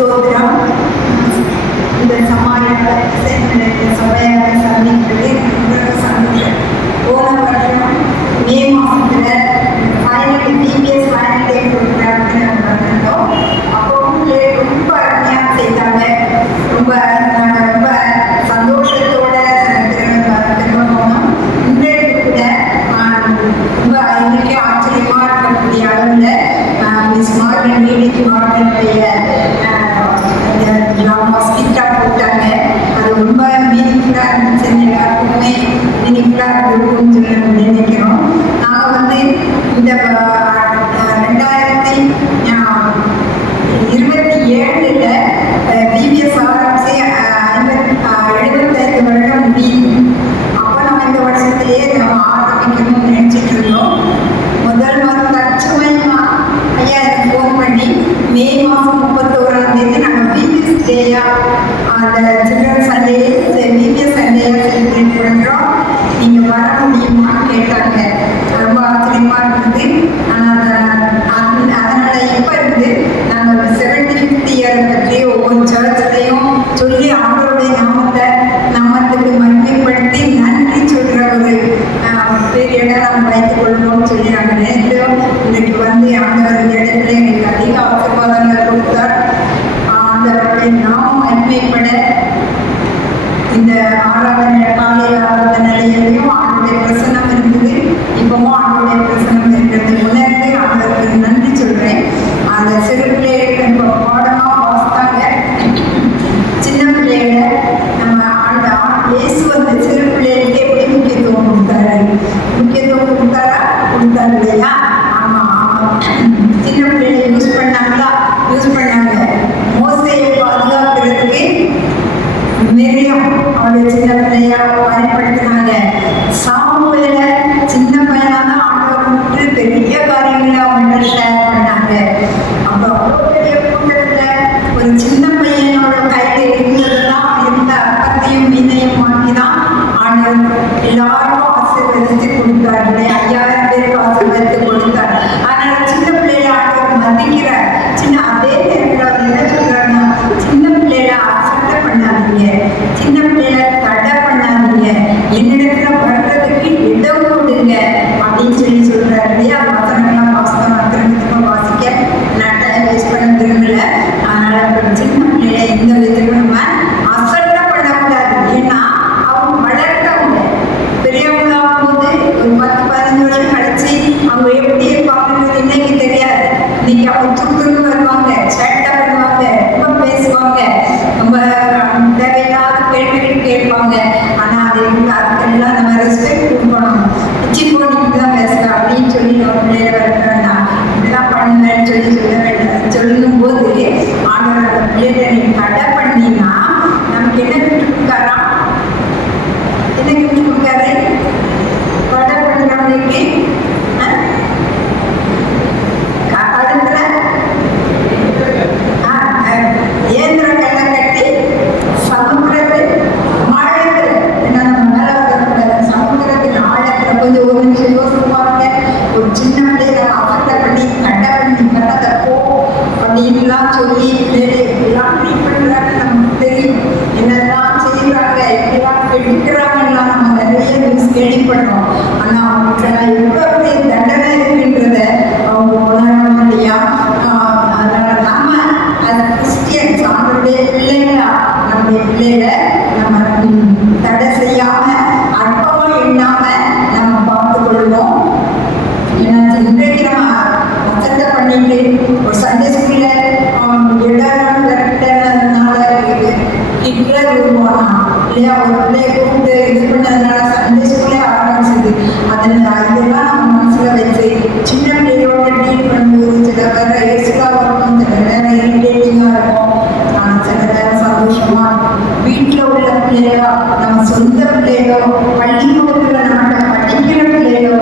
ஸ்தோத்திரம். இந்த சபையாக சந்திக்கிறது சந்தோஷம். போன வருஷம் மே மாதத்தில் ஃபைனல் டிபிஎஸ் ஃபைனல் டே ப்ரோக்ராம்னு வந்திருந்தோம். அப்போவும் ரொம்ப அருமையாக செய்தாங்க. நாங்கள் ரொம்ப சந்தோஷத்தோட திரும்ப போனோம். இன்றைக்கு கூட ரொம்ப இன்னைக்கு ஆச்சரியமாக இருக்கக்கூடிய அளவில் மிஸ் மார்கன் நீடிக்கு மார்கனுடைய ஸ்கிட்டாக போட்டாங்க. அது ரொம்ப மீனிங்ஃபுல்லாக இருந்துச்சு. எல்லாருக்குமே மீனிங்ஃபுல்லாக இருக்கும்னு சொல்லி நினைக்கிறோம். நாங்கள் இந்த 2027 பிபிஎஸ் ஆரம்பிச்சு 75 வருடம் முடியும். அப்போ நம்ம இந்த வருஷத்துலேயே நம்ம ஆரம்பிக்கணும்னு நினச்சிட்டு இருந்தோம். முதல் மாதம் தற்சமயமாக ஐயா எனக்கு ஃபோன் பண்ணி மே மாதம் 31ஆம் தேதி நாங்கள் பிபிஎஸ் டேயாக அந்த சில்ட்ரன் சண்டே பிபிஎஸ் சண்டேயாக செலிப்ரேட் பண்ணுறோம், நீங்கள் வர முடியுமான்னு கேட்டாங்க. ரொம்ப ஆச்சரியமாக இருந்தது. அதனால் இப்போ இருந்து நாங்கள் ஒரு 75th இயரை பற்றி ஒவ்வொரு சர்ச்சிலையும் சொல்லி அவங்களுடைய நாமத்துக்கு மகிமைப்படுத்தி நன்றி சொல்கிற ஒரு பீரியடாக நம்ம வைத்துக் கொள்ளணும்னு சொல்லி நாங்கள் நினைத்தோம். இன்றைக்கு ஆண்டவர் இடத்துல எங்களுக்கு அதிக ஆசீர்வாதங்கள் கொடுத்தார். ஆண்டவருடைய நாமம் மகிமைப்பட இந்த காலை ஆராதனையிலையும் ஆண்டுடைய பிரசனம் இருந்தது. இப்பவும் ஆண்டுடைய பிரசனம் இருக்கிறது. உணர்ந்து ஆண்டவருக்கு நன்றி சொல்கிறேன். அந்த சிறு பிள்ளைகள் இப்போ பாடமாக வாசித்தாங்க. சின்ன பிள்ளைகளை நம்ம இயேசு அந்த சிறு பிள்ளைகளுக்கு எப்படி முக்கியத்துவம் கொடுத்தாரு இல்லையா? ஆமாம். சின்ன பிள்ளைகளை யூஸ் பண்ணாங்க. மோசையை பாதுகாக்கிறதுக்கு மிரியம் அவருடைய சின்ன பிள்ளையா பயன்படுத்தினாங்க. சாமுவேலை சின்ன பையனாக ஆண்டவருக்கு பெரிய காரியங்களை அவங்க ஷேர் பண்ணாங்க. அப்போ அவ்வளோ பெரிய கூட்டத்தில் ஒரு சின்ன பையனோட கையில் இருந்ததுதான் இருந்த அப்பத்தையும் மீனையும் வாங்கி தான் ஆண்டவர் எல்லாரும் ஆசீர்வதித்து கொடுத்தார். 5000 பேருக்கு ஆசீர்வதித்து கொடுத்தார். அதனால சின்ன பிள்ளைகளை ஆண்டவர் மதிக்கிறார். அதே நேரத்தில் அவர் என்ன சொல்றாருன்னா, சின்ன பிள்ளைகளை அசட்டை பண்ணாதீங்க, சின்ன பிள்ளைகளை தடை பண்ணாதீங்க, என்னிடத்துல வர்றதுக்கு இடம் கொடுங்க அப்படின்னு சொல்றாரு இல்லையா? வசனங்கள்லாம் திரும்ப வாசிக்க நான் டைம் வேஸ்ட் பண்ண விரும்பல. அதனால சின்ன பிள்ளைகளை எந்த விதத்திலும் நம்ம அசட்டை பண்ணக்கூடாது. ஏன்னா அவங்க வளர்த்தவங்க பெரியவங்களாகும் போது ஒரு 10-15 வருஷம் கழிச்சு அவங்க எப்படி இருப்பாங்கன்னு இன்னைக்கு தெரியாது. இன்னைக்கு அவங்க துப்புன்னு வருவாங்க, சட்டை வருவாங்க, ரொம்ப பேசுவாங்க, ரொம்ப தேவையில்லாத கேள்விகள் கேட்பாங்க. ஆனால் அதுக்கெல்லாம் நம்ம ரெஸ்பெக்ட் கொடுக்கணும். போனிக்கு தான் பேசுகிறேன் அப்படின்னு சொல்லி நம்ம பிள்ளைய வரக்கூடாது. இப்படிலாம் பண்ணுங்கன்னு சொல்ல வேண்டாம். சொல்லும் போது ஆண்டவர் அந்த பிள்ளைகளை நீங்கள் தடை பண்ணினா நமக்கு என்ன கிஃப்ட் கொடுக்காரா? என்ன கிஃப்ட் கொடுக்காரு? தடை பண்ணுறவங்களுக்கு ஏந்திர கல்லை கட்டி சமுத்திரத்தில் ஆழத்தில் நம்ம மேலே வரக்கூடாது. சமுத்திரத்தின் ஆழத்தில் கொஞ்சம் ஒரு நிமிஷம் யோசிப்பாங்க. ஒரு சின்ன பிள்ளைகளை அசட்டை பண்ணி தடை பண்ணி வரதை போ அப்படின்லாம் சொல்லி எல்லாம் ட்ரீட் பண்ணுறாங்க. நமக்கு தெரியும் என்னெல்லாம் செய்கிறாங்க, எப்படிலாம் கெடுக்கிறாங்கலாம் நம்ம நிறைய நியூஸ் கேள்விப்படுறோம். ஆனால் அவங்களுக்கெல்லாம் எவ்வளோ பெரிய தண்டனை இருக்குன்றத அவங்க உணரணும் இல்லையா? அதனால நம்ம அது கிறிஸ்டியன்ஸ் அவங்களுடைய பிள்ளைகளா நம்முடைய பிள்ளைகளை நம்ம தடை செய்யாம அற்பமா எண்ணாம நம்ம பார்த்து கொள்வோம். ஏன்னா இன்றைக்கு நம்ம வசத்தை பண்ணிட்டு ஒரு சண்டே ஸ்கூல்ல எல்லாரும் கரெக்டானதுனால ஹிட்லர் உருவானா இல்லையா? ஒரு பிள்ளைய கூப்பிட்டு இது பண்ணதுனால சண்டே ஸ்கூல்லே ஆரம்பிச்சது. அதனால இதெல்லாம் நம்ம மனசுல வச்சு சின்ன பிள்ளையோட டீல் பண்ணும்போது சில வேற எரிசலாக இருக்கும், சில நேரம் இரிட்டேட்டிங்காக இருக்கும், ஆனால் சில நேரம் சந்தோஷமா இருக்கும். வீட்டில் உள்ள பிள்ளைகளோ, நம்ம சொந்த பிள்ளைகளோ, பள்ளிக்கூடத்தில் நம்ம படிக்கிற பிள்ளைகளோ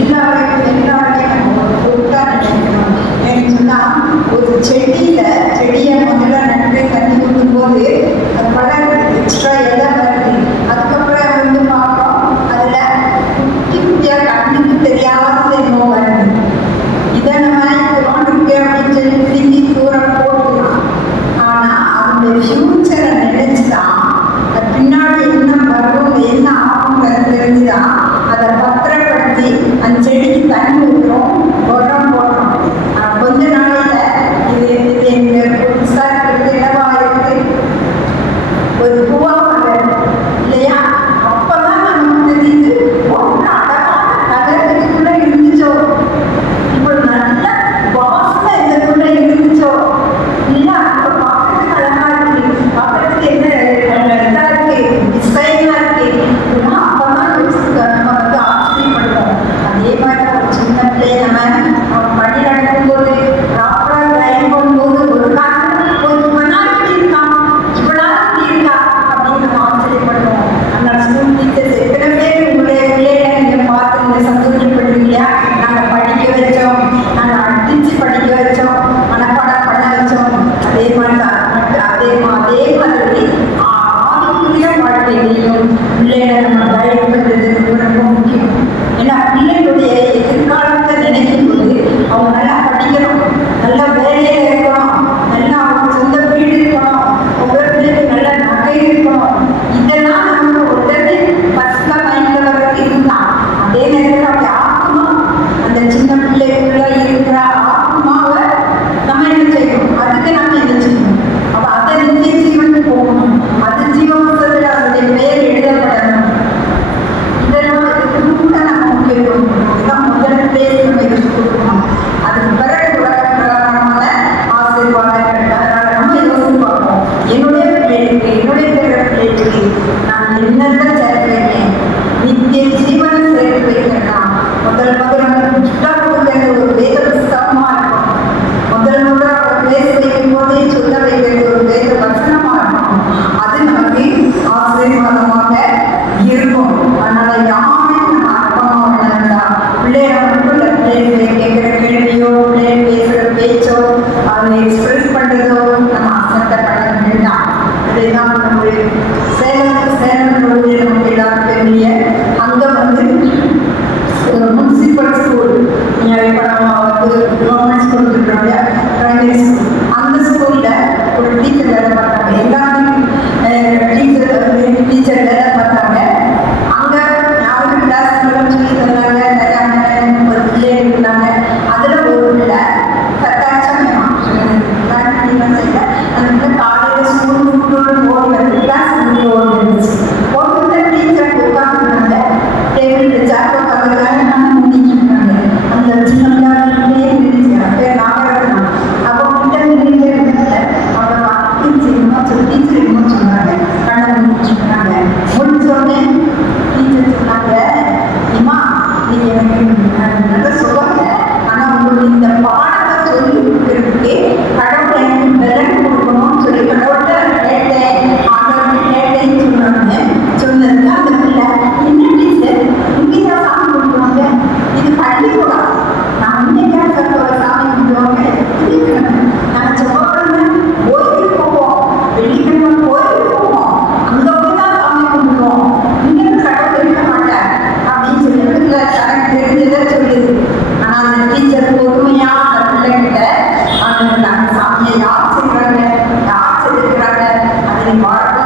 எல்லாரையும் நம்ம பொருட்டா நினைக்கணும். ஏன்னு சொன்னால் ஒரு செடியை முதல்ல நட்டு தண்ணி கொடுக்கும் போது அது வளருது, எக்ஸ்ட்ரா எல்லாம் வருது. அதை பிள்ளைகள் கேட்குற கேள்வியோ, பிள்ளைகள் பேசுகிற பேச்சோ, அதை எக்ஸ்பிரஸ் பண்ணுறதோ நம்ம அசட்டை பண்ண வேண்டாம். அதுதான் நம்முடைய சேலம் ரோடில் நமக்கு எல்லாரும் பெரிய அங்கே வந்து முனிசிபல் ஸ்கூல், இப்போ நம்ம வந்து கவர்மெண்ட் ஸ்கூல் இருக்கிறோம், பிரைமரி ஸ்கூல், அந்த ஸ்கூலில் ஒரு டீச்சர் வேலை பார்த்தாங்க. எல்லாருமே டீச்சர் வேலை பார்த்தாங்க. அங்கே யாரும் கிளாஸ் சொல்லி தந்தாங்க. நிறையா 30 பிள்ளைகள் இருந்தாங்க. அதில் ஒரு பிள்ளை அந்த காலையில் ஸ்கூல் ஓடி கிளாஸ் ஓடி இருந்துச்சு. ஓடி டீச்சர் உட்காந்துருந்தாங்க. டேபிள் சேர் உட்காந்துருக்காங்க. அந்த சின்ன பிள்ளையே இருந்துச்சு. பேர் நாகரத்னம். அப்போ கிட்ட நின்றுட்டே இருந்தாங்க. அவங்க டீச்சர் என்னமோ சொன்னாங்க. கண்ணை முடிச்சுட்டாங்க. முடிச்சோடனே டீச்சர் சொன்னாங்க, இம்மா நீங்க எனக்கு நல்ல சொல்லுவாங்க, ஆனா உங்களுக்கு இந்த பாடத்தை சொல்லி கொடுக்கறதுக்கு கடவுள் எனக்கு பலன் கொடுக்கணும்னு சொல்லி கடவுள்கிட்ட கேட்டேன், ஆண்டவர்கிட்ட கேட்டேன்னு சொன்னாங்க. சொன்னதுக்கு அந்த பிள்ளை, என்ன டீச்சர் இங்கேதான் சாமி கும்பிடுவாங்க, இது பள்ளிக்கூடம், நான் இன்னைக்கா சாமி கும்பிடுவாங்க, நாங்கள் செவ்வாய்க்கிழமை கோயிலுக்கு போவோம், வெள்ளிக்கிழமை கோயிலுக்கு போவோம், அங்கே போய் தான் சாமி கும்பிடுவோம், இங்கே கடவுள் இருக்க மாட்டார் அப்படின்னு சொல்லி தனக்கு தெரிஞ்சதை சொல்லுது. ஆனால் அந்த டீச்சர் பொறுமையா அந்த பிள்ளைகிட்ட அந்த சாமியை யார் செய்கிறாங்க, யார் செதுக்கிறாங்க, அதை வாழ்க்கை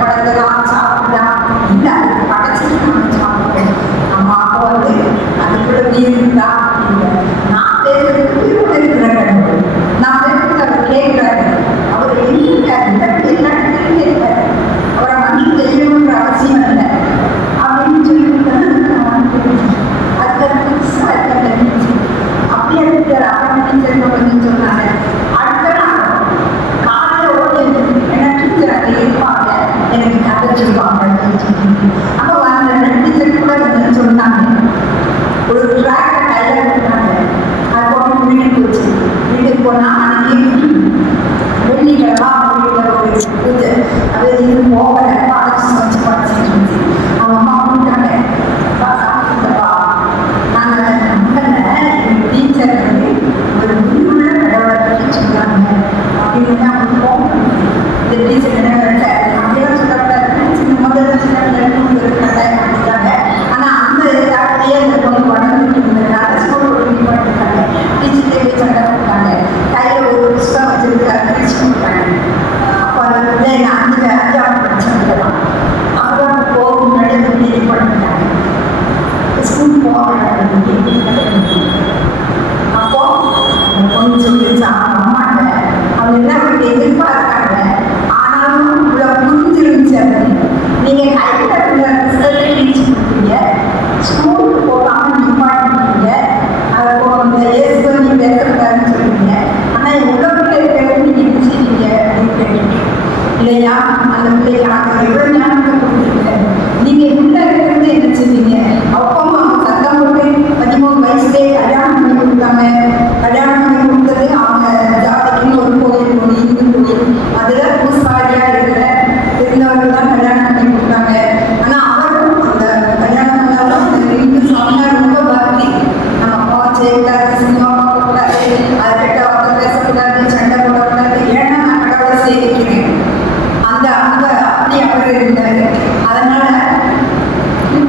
படத்தெல்லாம் சாப்பிடலாம் இல்லை, அது படைச்சிட்டு நம்ம சாப்பிடுவோம். நம்ம அப்போ வந்து அதுக்குள்ள உயிர் தான் இல்லை. நான் பேசுறதுக்கு உயிரோடு இருக்கிற கடவுள், நான் பேசுறது அவர் கேட்கிறாரு. அவர் எங்க எல்லாத்தையும் கேட்கிறாரு. அவரை மன்னிப்பு செய்யணுன்ற அவசியம் இல்லை அப்படின்னு சொல்லிட்டு அப்படியே அப்படின்னு சொன்னாங்க. அடுத்த நாள் காலையில் ஓடி என்ன டீச்சர் அங்கே இருப்பாங்க, எனக்கு கதை சொல்லுவாங்க அப்படின்னு சொல்லி அப்போ அந்த டீச்சர் கூட சொன்னாங்க. ஒரு ட்ராக்டர் கையில் கொடுத்தாங்க. அது போட்டு வீட்டுக்கு போச்சு. வீட்டுக்கு போனால் அன்னைக்கு வெள்ளிக்கிழமை வீட்டில் ஒரு பூஜை, அது இது போகலை, அழைச்சி வச்சு படிச்சுட்டு இருந்துச்சு. அவங்க அம்மா கூப்பிட்டாங்க, சாப்பிட்டுப்பா, நாங்கள் நம்பல டீச்சர் வந்து ஒரு உள்ள கடவுளை பற்றி சொன்னாங்க அப்படின்னு அவங்க போகணும். இந்த டீச்சர் என்ன அப்படியெல்லாம் சொல்லக்கூடாது, முதல்ல சின்ன பிள்ளைங்க கட்டாயம் பண்ணிட்டாங்க. ஆனால் அந்த இடத்துலயே அந்த பொண்ணு வளர்ந்துட்டு இருந்ததுனால ஸ்கூல் ஒழுங்கு பண்ணிட்டாங்க. டீச்சர்கிட்டே போய் சண்டை போட்டாங்க. கையில் ஒரு புஸ்தகம் வச்சிருக்காரு, பிரிச்சு கொடுத்தாங்க. அப்போ அதை வந்து நான் 5ஆவது படிச்சிருக்கலாம். அப்புறம் போக முன்னாடி வந்து இது பண்ணிட்டாங்க, ஸ்கூல் போக அப்போ பொண்ணு சொல்லிச்சா அம்மாட்ட அவங்க என்ன அப்படி எதிர்பார்க்காங்க, ஆனாலும் இவ்வளோ புரிஞ்சிருந்துச்சு. அப்படின்னு நீங்கள் கையில் இருக்கிற புஸ்தகத்தை கிழிச்சு கொடுத்தீங்க, ஸ்கூலுக்கு போகாமல் நிப்பாட்டிட்டீங்க, அப்போ அந்த ஏசுவை நீ பேசக்கூடாதுன்னு சொல்லுவீங்க, ஆனால் எவ்வளோ பிள்ளை இருக்கிறது நீங்கள் நிச்சயிட்டீங்க அப்படின்னு கேட்டீங்க இல்லையா? அந்த பிள்ளைக்கு நாங்கள் எவ்வளோ ஞானத்தை கொடுத்துருங்க, நீங்கள் உள்ள இருக்கிறது என்ன செய்வீங்க? அப்போ சத்தம் போட்டு 13 வயசுலேயே கல்யாணம் பண்ணி கொடுத்தாங்க. கல்யாணம் பண்ணி கொடுத்தது அவங்க ஜாதிக்குன்னு ஒரு கோயில், ஒரு இந்து கோயில், அதில் பூசாரியாக இருந்தவர்கள் தான் கல்யாணம் பண்ணி கொடுத்தாங்க. ஆனால் அவரும் அந்த கல்யாணம் பண்ணாலும் அந்த இந்து சாமியார் ரொம்ப பக்தி. நம்ம அப்பா செய்யக்கூடாது, சினிமா பார்க்கக்கூடாது, அதை கிட்ட அவங்க பேசக்கூடாது, சண்டை போடக்கூடாது, ஏன்னா நான் கடவுளை சேவிக்கிறேன், அந்த அந்த அப்படி அவர் இருந்தார். அதனால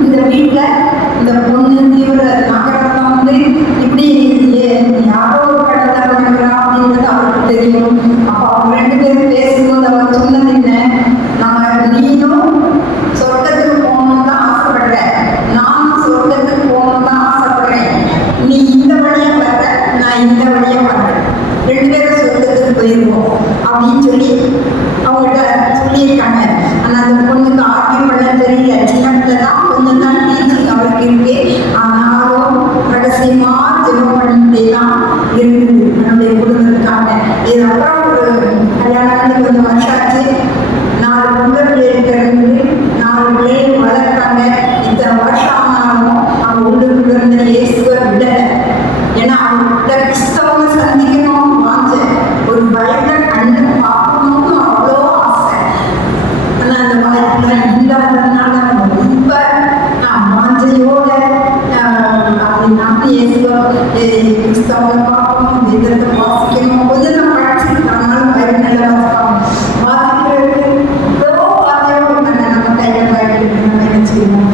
இந்த வீட்டில் இந்த பொண்ணு தீவிர நகரத்தான் வந்து இப்படி யாரோ ஒரு கடவுளை வணங்குறான் அப்படின்றது அவருக்கு தெரியும். அப்போ அவங்க 2 பேரும் பேசும்போது அவர் சொன்னது என்ன, நம்ம நீயும் சொர்க்கத்துக்கு போகணும்னு தான் ஆசைப்படுறேன், நானும் சொர்க்கத்துக்கு போகணும்னு தான் ஆசைப்படுறேன், நீ இந்த வழியா வர்ற, நான் இந்த வழியா வர்றேன், 2 பேரும் சொர்க்கத்துக்கு போயிருவோம் அப்படின்னு சொல்லி அவங்கள்ட்ட சொல்லியிருக்காங்க. ஆனால் அந்த பொண்ணுக்கு ஆர்கியூ பண்ண தெரியல, சின்ன பிள்ளை தான், கொஞ்சம் தான் டீச்சிங் அவருக்கு இருக்கு. ஆனாலும் ரகசியமா ஜெபம் பண்ணிட்டே தான் இருந்தது நம்முடைய குடும்பத்துக்காக. இதுக்கப்புறம் ஒரு கல்யாணம் பண்ணி கொஞ்சம் வருஷம் ஆச்சு. 4 பொங்கல் இருக்கிறது, 4 பிள்ளைகள் வளர்க்காங்க. இத்தனை வருஷம் ஆனாலும் அவங்க உள்ளுக்குள்ள இருந்த இயேசுவை விடலை. ஏன்னா அவங்கள்ட்ட கிறிஸ்தவங்க சந்திக்கணும் வாஞ்ச, ஒரு பயத்தை கண்டு பார்க்கணும்னு அவ்வளோ ஆசை. ஆனால் அந்த வாய்ப்புலாம் இல்லாததுனால ரொம்ப வாஞ்சையோட அப்படி கிறிஸ்தவங்களை பார்க்கணும், வேதத்தை வாசிக்கணும், கொஞ்சம் தான் படிச்சுருக்காங்கனாலும் பைபிள் நல்லா வாசிப்பாங்க. வாசிக்கிறதுக்கு எவ்வளோ வார்த்தையோடு இருக்காங்க. நம்ம கையில் பைபிள் நம்ம என்ன செய்யணும்?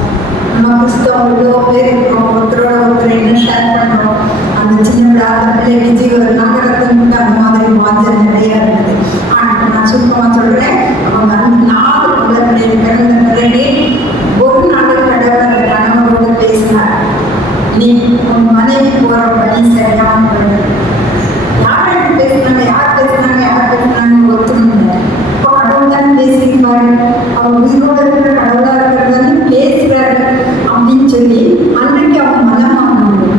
நம்ம கிறிஸ்தவம் எவ்வளோ பேர் இருக்கோம், ஒருத்தரோட ஒருத்தர் என்ன ஷேர் பண்ணுறோம். அந்த சின்ன பிள்ளை விஜய் ஒரு நகரத்துக்கு அந்த மாதிரி வாஞ்சல் நிறைய இருக்குது. ஆனால் நான் சுத்தமாக சொல்கிறேன், அவங்க 4 குழந்தை பிறந்த பிறகு ஒரு நாள் கடவுள் அந்த கணவரோடு பேசினார். நீ உன் மனைவி போகிற வழி சரியான யாருக்கு பேசினாங்க, யார் பேசினாங்க ஒத்துணும். இப்போ கடவுள் தான் பேசியிருப்பாரு, அவர் உயிரோடு இருக்கிற கடவுளாக இருக்கிறது பேசுகிறாரு அப்படின்னு சொல்லி அன்றைக்கு அவங்க மனமாகணும்.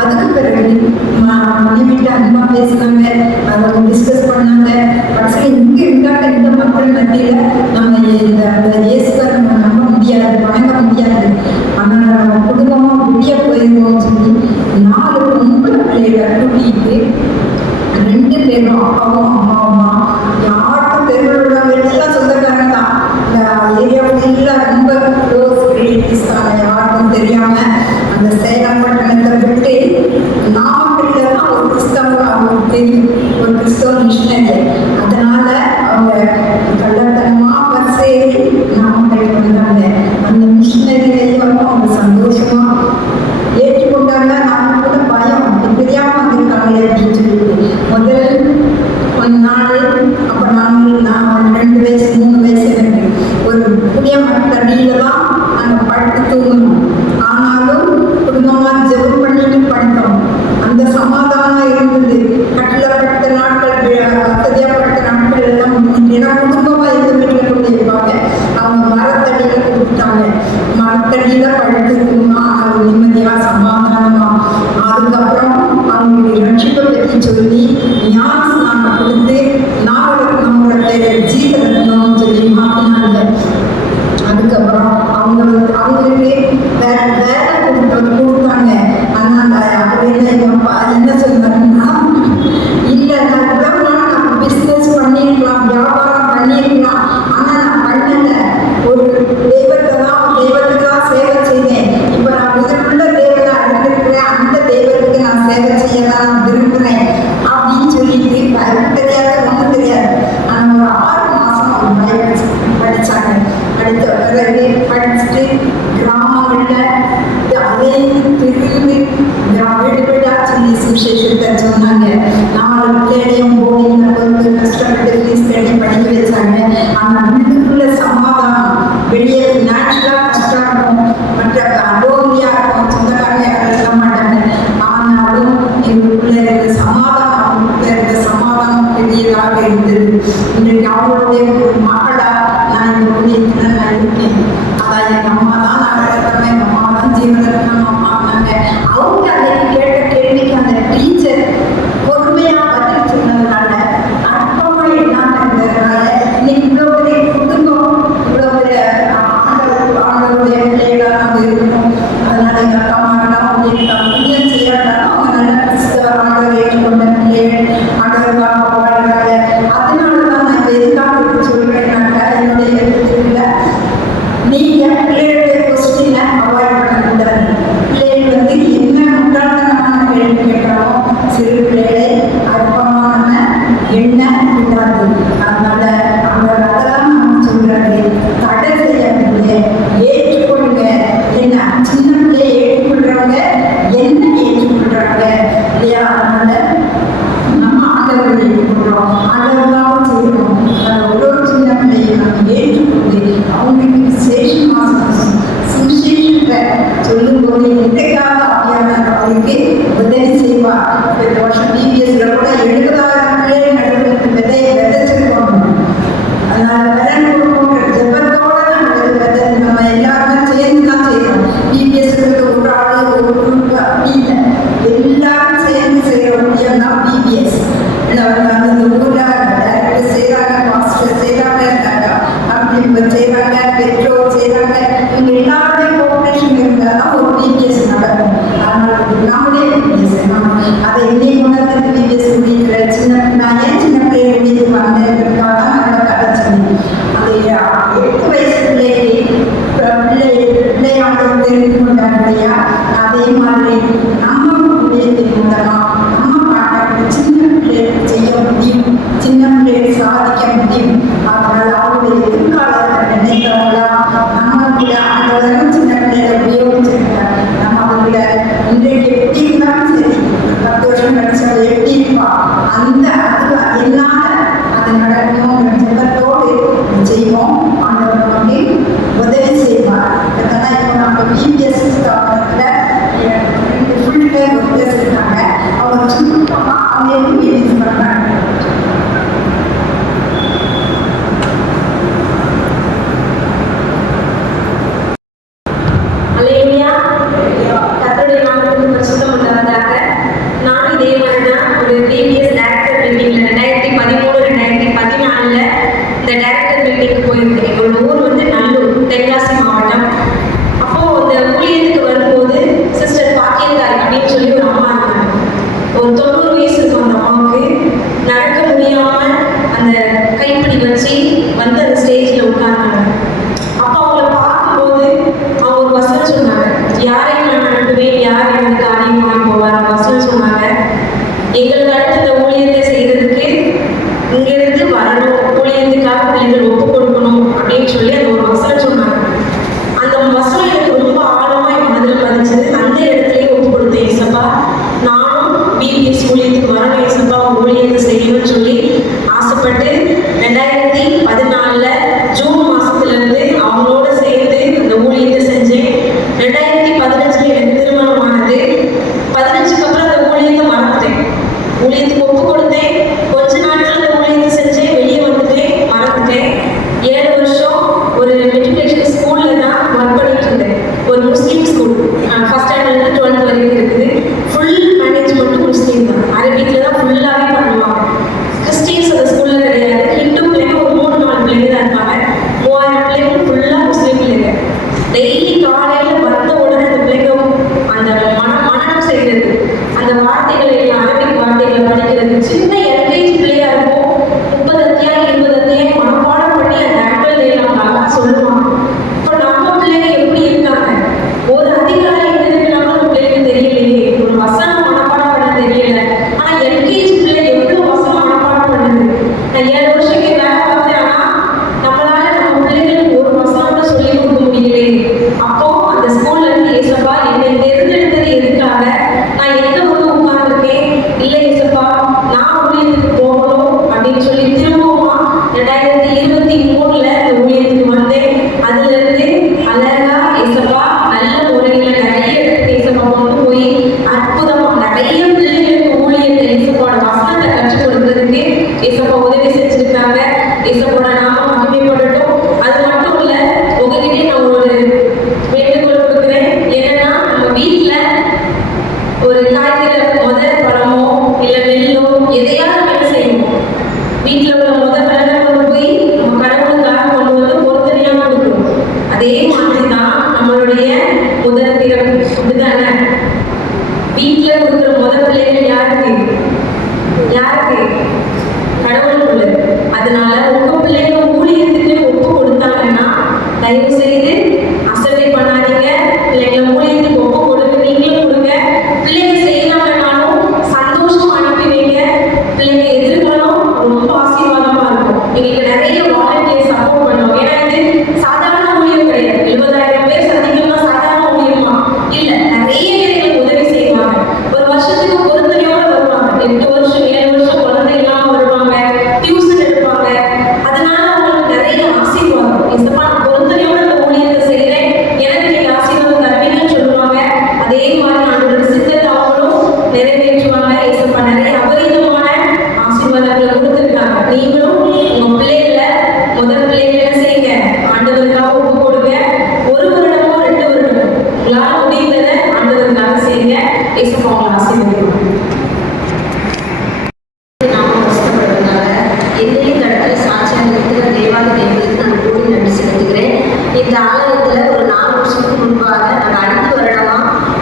அதுக்கு பிறகு மனைவிட்டு அன்பா பேசினாங்க, அதை டிஸ்கஸ் பண்ணாங்க. கடைசியில் இங்கே இருந்தாங்க இந்த மக்கள் மத்தியில் நம்ம அந்த இயேசுவை நம்ம நம்ப முடியாது, வணங்க முடியாது, ஆனால் நம்ம குடும்பமாக விடிய போயிருந்தோம்னு சொல்லி 4 பொம்பளை பிள்ளைகளை கூட்டிட்டு 2 பேரும் அப்பாவும் அம்மாவுமா யாருக்கும் தெருவில் எல்லாம் சொந்தக்காரங்க தான். இந்த ஏரியாவில் ரொம்ப க்ளோஸ் ரிலேட்டிவ்ஸ் தான், யாருக்கும் தெரியாம அந்த சேலம் பட்டணத்தை விட்டு நாமக்கல்ல தான் ஒரு கிறிஸ்தவங்க அவங்களுக்கு தெரியும், ஒரு கிறிஸ்தவ மிஷினரி. அதனால அவங்க கள்ளத்தனமா பஸ் ஏறி நாமக்கல் வந்தாங்க. அந்த மிஷினரியையும் அவங்க சந்தோஷமா ஏற்றுக்கொண்டாங்க. நாம கூட பயம் தெரியாம வந்திருக்காங்களே அப்படின்னு சொல்லிட்டு முதல் ஒரு நாள் அப்போ நான் 2 வயசு 3 வயசு எனக்கு ஒரு புதிய மரத்தடியில தான் நாங்கள் படுத்து தூங்கணும். ஆனாலும் குடும்பமாக ஜெபம் பண்ணிட்டு படுத்தோம். அந்த சமாதானம் இருந்தது. கட்டில படுத்த நாட்கள், வசதியா படுத்த நாட்கள் எல்லாம் ஏன்னா குடும்பமாக எந்த வீட்டில் கொண்டு இருப்பாங்க. அவங்க மரத்தடியில கொடுத்தாங்க. மரத்தடியில படுத்துக்கணுமா அது நிம்மதியா சமாதானமா. அதுக்கப்புறம் அவங்களுடைய ரட்சிப்பை பற்றி சொல்லி ஞானஸ்நானம் கொடுத்து நாகரத்னோட பேரை ஜீவரத்னம்னு சொல்லி மாற்றினாங்க. அதுக்கப்புறம் அவங்களுக்கு வேற கொடுத்தாங்க. ஆனால் அவர் என்ன சொன்னாருன்னா, இல்லை நான் பிஸ்னஸ் பண்ணிருக்கலாம், வியாபாரம் பண்ணிருக்கலாம், ஆனால் நான் பண்ணல, ஒரு தெய்வத்துக்கு தான் சேவை செய்தேன். இப்போ நான் உயிருள்ள தேவனை அறிந்திருக்கிறேன், அந்த தெய்வத்துக்கு நான் சேவை செய்யலாம் நான் விரும்புகிறேன் அப்படின்னு சொல்லிட்டு பைபிள் தெரியாது, ஒன்றும் தெரியாது. ஆனால் ஒரு 6 மாதம் அவங்க பைபிள் படித்தாங்க. படிச்சுட்டு கிராமங்களில் அதையும் திரும்பி வீடு வீடாக சொல்லி சுவிசேஷத்தை சொன்னாங்க. 4 பிள்ளைகளையும் போடியில் வந்து கஷ்டப்பட்டு ஃபீஸ் கட்டி படிக்க வச்சாங்க. ஆனால் வீட்டுக்குள்ள சமாதானம், வெளியே நேச்சுரலாக கஷ்டம் இருக்கும், மற்ற அலோகியாக இருக்கும், சொந்தக்காரங்க யாரும் இருக்க மாட்டாங்க. ஆனாலும் எங்களுக்குள்ள இருந்த சமாதானம், அவங்களுக்குள்ள இருந்த சமாதானம் பெரியதாக இருந்தது. இன்றைக்கு அவங்களுடைய ஒரு மகளா நான் இந்த ஊழியத்தில் நான் இருக்கேன். அதான் எங்கள் அம்மா தான் நகரத்தம்மா, எங்கள் அம்மா தான் ஜீவனத்தம்மா அம்மாங்க. அவங்க அதை கேட்ட கேள்விக்கு அந்த டீச்சர் பொறுமையாக பதில் சொன்னதுனால அற்பமாக இல்லாமன்றதுனால இன்னைக்கு இவ்வளோ பெரிய குடும்பம், இவ்வளோ பெரிய ஆண்டவருடைய பிள்ளைகளாக நம்ம இருக்கணும். அதனால எங்கள் அக்கா அம்மாலாம் ஊழியம் செய்யறாங்க. அவங்க நல்ல கிறிஸ்தவ ஆண்டவர் ஏற்றுக்கொண்ட பிள்ளைகள், ஆண்டவர்களாக வாழ்றாங்க. அதனால தான் நான் எதுக்காக சொல்றேன்னாக்கா, என்னுடைய எழுத்துக்களை நீங்க பிள்ளைகளுடைய கொஸ்டினை அவாய்ட் பண்ணக்கூடாது. பிள்ளைகள் என்ன முட்டாள்தனமான கேள்வி கேட்டாலும் சிறு பிள்ளைகளை அற்பமான எண்ண விடாது. அதனால அவர் அதெல்லாம் நான் சொல்றாரு, தடை செய்யாதீங்க, ஏற்றுக்கொள்ளுங்க. என்ன சின்ன பிள்ளையை ஏற்றுக்கொள்றவங்க என்ன ஏற்றுக்கொள்றாங்க இல்லையா? அதனால நம்ம ஆண்டவரை ஏற்றுக்கொள்றோம், ஆண்டவர்களாக செய்யணும். ஒரு சின்ன பிள்ளையை நம்ம ஏற்றுக்கொண்டு அவங்களுக்கு சுவிசேஷத்தை சொல்லும்போது இன்றைக்காக அப்படியான அவருக்கு உதவி செய்வார். இந்த வருஷம் பிபிஎஸ்ல கூட 70,000 பிள்ளைகள் நடுவதற்கு விதையை விதைச்சிருக்கோம். அதனால விதை கொடுப்போங்கிற ஜெபத்தோட தான் விதை நம்ம எல்லாருமே சேர்ந்து தான் செய்யணும். பிபிஎஸ்க்கு ஒரு ஆள் ஒரு குரூப் அப்படி இல்லை, எல்லாரும் சேர்ந்து செய்கிற முடியும் தான் பிபிஎஸ். அந்த ஊரில் டைரக்டர் செய்கிறாங்க, மாஸ்டர் செய்கிறாங்க, அப்படி செய்கிறாங்க, பெற்றோர் செய்கிறாங்க. இவங்க எல்லாருமே கோஆப்ரேஷன் இருந்தால் தான் ஒரு பிபிஎஸ் நடக்கும். அதனால நம்மளே பிபிஎஸ் அதை இன்னைக்கு உணர்ந்து பிபிஎஸ் முடிக்கிற சின்ன சொல்லி எப்படி இருப்பா அந்த அது எல்லாம் அது நடக்கும் ஜெபத்தோடு செய்வோம். ஆண்டவர் நமக்கு உதவி செய்வார். இதெல்லாம் இப்போ நம்ம பிபிஎஸ் ஸ்தாபனத்தில் ஃபுல் டைம் ஒர்க்கர்ஸ் இருக்காங்க. அவங்க சுத்தமாக அவங்க எப்படி பிபிஎஸ் பண்ணுறாங்க.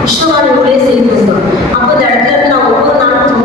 விஸ்வவாணி ஊழியர் செய்து வந்தோம். அப்போ இந்த இடத்துல நான் ஒவ்வொரு நாளும்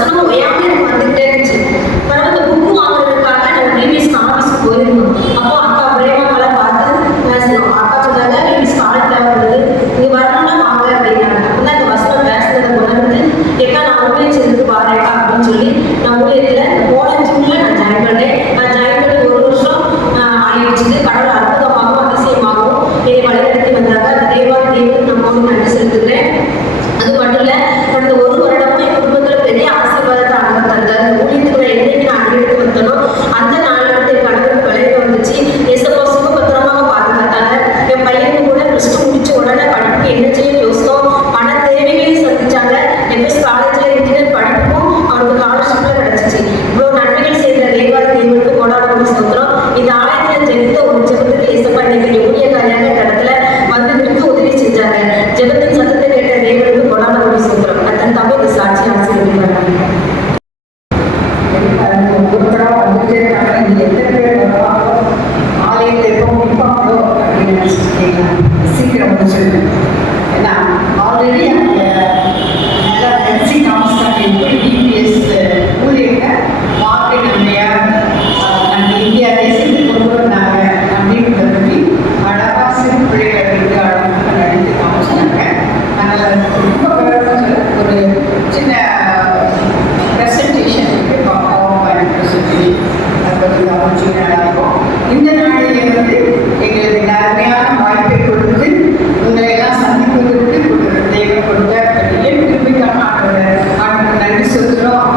வசனம் ஒயாம எனக்கு வந்துகிட்டே இருந்துச்சு. பிறகு அந்த புக்கு வாங்குறதுக்காக நாங்கள் டிவிஎஸ் ஆஃபீஸ்க்கு போயிருந்தோம். அப்போ அக்கா பிரேமாவெல்லாம் பார்த்து பேசணும். அக்கா சொன்னாங்க டிவிஎஸ் கால் தேவைப்படுது, நீ வரணும்னா வாங்க அப்படின்னாங்க. அப்பதான் இந்த வசனம் பேசுனதை உணர்ந்து ஏக்கா நான் ஊழியம் செஞ்சுட்டு பாருக்கா அப்படின்னு சொல்லி நான் ஊழியத்தில் போன ஜூன்ல நான் ஜாயின் பண்ணேன். நான் ஜாயின் பண்ணி 1 வருஷம் ஆயிடுச்சு. கடவுள் அற்புதமாகவும் அதிசயமாகவும் என்னை வழிநடத்தி வந்தாங்க. அந்த தேவாதி தேவனுக்கு நம்ம நன்றி செலுத்துகிறேன். அது மட்டும் இல்லை, கடந்த 1 வருடமும் என் குடும்பத்தில் பெரிய ஆசீர்வாதத்தை ஆண்டவர் தந்தார். ஊழியத்துக்குள்ள என்னைக்கு நான் அடியெடுத்து வந்தனோ அந்த நாளில் வந்து என் கணவருக்கு விளைவு வந்துச்சு. ஏசப்பா சுகபத்திரமாக பாதுகாத்தாங்க. என் பையனுக்கு கூட +2 முடிச்ச உடனே படிப்புக்கு என்ன செய்ய யோசித்தோம். பண தேவைகளையும் சந்திச்சாங்க. எம்எஸ் காலேஜில் இன்ஜினியர் படிப்பும் அவருக்கு ஸ்காலர்ஷிப்ல கிடைச்சிச்சு. இவ்வளோ நன்மைகள் செய்த தேவாதி தேவனுக்கு கொண்டாட சொல்கிறோம். இந்த ஆலயத்தில் ஜெபித்த ஒரு ஜெபத்துக்கு ஏசப்பா இன்னைக்கு ஊழியக்காரியாக இந்த இடத்துல வந்து நிற்கு உதவி செஞ்சாங்க. ஜெபத்தின் சத்தத்தை கேட்ட தேவனுக்கு கொண்டாட சொல்கிறோம். அத்தன் தம்பி இந்த சாட்சி ஆசீர்வதிப்பாங்க. ஆலயத்தை எப்போ முடிப்பாங்களோ அப்படின்னு நினைச்சிருக்கீங்க. சீக்கிரம் முடிச்சிருக்கேன். ஏன்னா ஆல்ரெடி அந்த நல்லா நெக்ஸ்டி காமிஸ்டாங்க எப்படி டிபிஎஸ் ஊழியத்தை மார்க்கெட்டுடைய நம்ம இந்தியா தேசத்துக்கு கொண்டு வந்தாங்க அப்படின்றத பற்றி அழகா சிறு பிள்ளைகளுக்கு அழகாக நடித்து காமிச்சாங்க. அதனால் ரொம்ப ஒரு சின்ன ப்ரெசன்டேஷன் அதை பற்றி கவனிச்சு நல்லாயிருக்கும். இந்த நாளிலே வந்து எங்களுக்கு அருமையான வாய்ப்பை கொடுத்து உங்களை எல்லாம் சந்திப்பதற்கு தேவை கொடுத்த பெரிய திரும்பிக்கான ஆண்டவருக்கு நன்றி சொல்கிறோம்.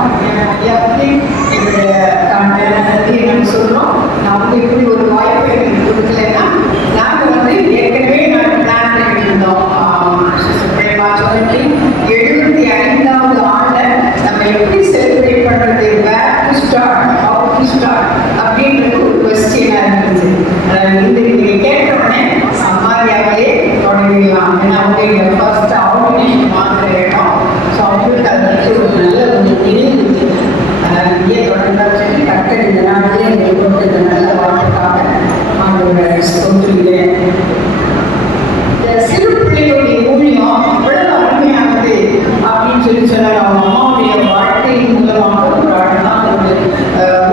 எங்களுடைய நன்றி நாங்கள் சொல்கிறோம். நாங்கள் இப்படி ஒரு வாய்ப்பை எங்களுக்கு கொடுக்கலைன்னா நாங்கள் வந்து ஏற்கனவே நாங்கள் பிளான் பண்ணியிருந்தோம். பிரேமா சொல்லி 75வது ஆண்டை நம்ம எப்படி செலிப்ரேட் பண்ணுறது, where to start, how to start அப்படின்றது ஒரு கொஸ்டினாக இருந்துச்சு. இந்த நீங்கள் கேட்டவுடனே சமாரியாவே தொடங்கிடலாம். ஏன்னா அவங்க ஃபர்ஸ்ட் ஆர்கனைசேஷன் மாத்திர இடம். ஸோ அவங்களுக்கு அதை பற்றி ஒரு நல்ல ஒரு தெரியுது. அதனால் இங்கே தொடர்ந்தா சொல்லி கட்டர் இந்த நாட்டிலே எங்களுக்கு கொண்டு இந்த நல்ல வாழ்க்கைக்காக அவங்களோட சொல்கிறேன். இந்த சிறு பிள்ளைகளுடைய ஊழியம் எவ்வளவு அருமையானது அப்படின்னு சொல்லி சொன்னாங்க. அவங்க அம்மாவுடைய வாழ்க்கையின் மூலமாக ஒரு அழகான ஒரு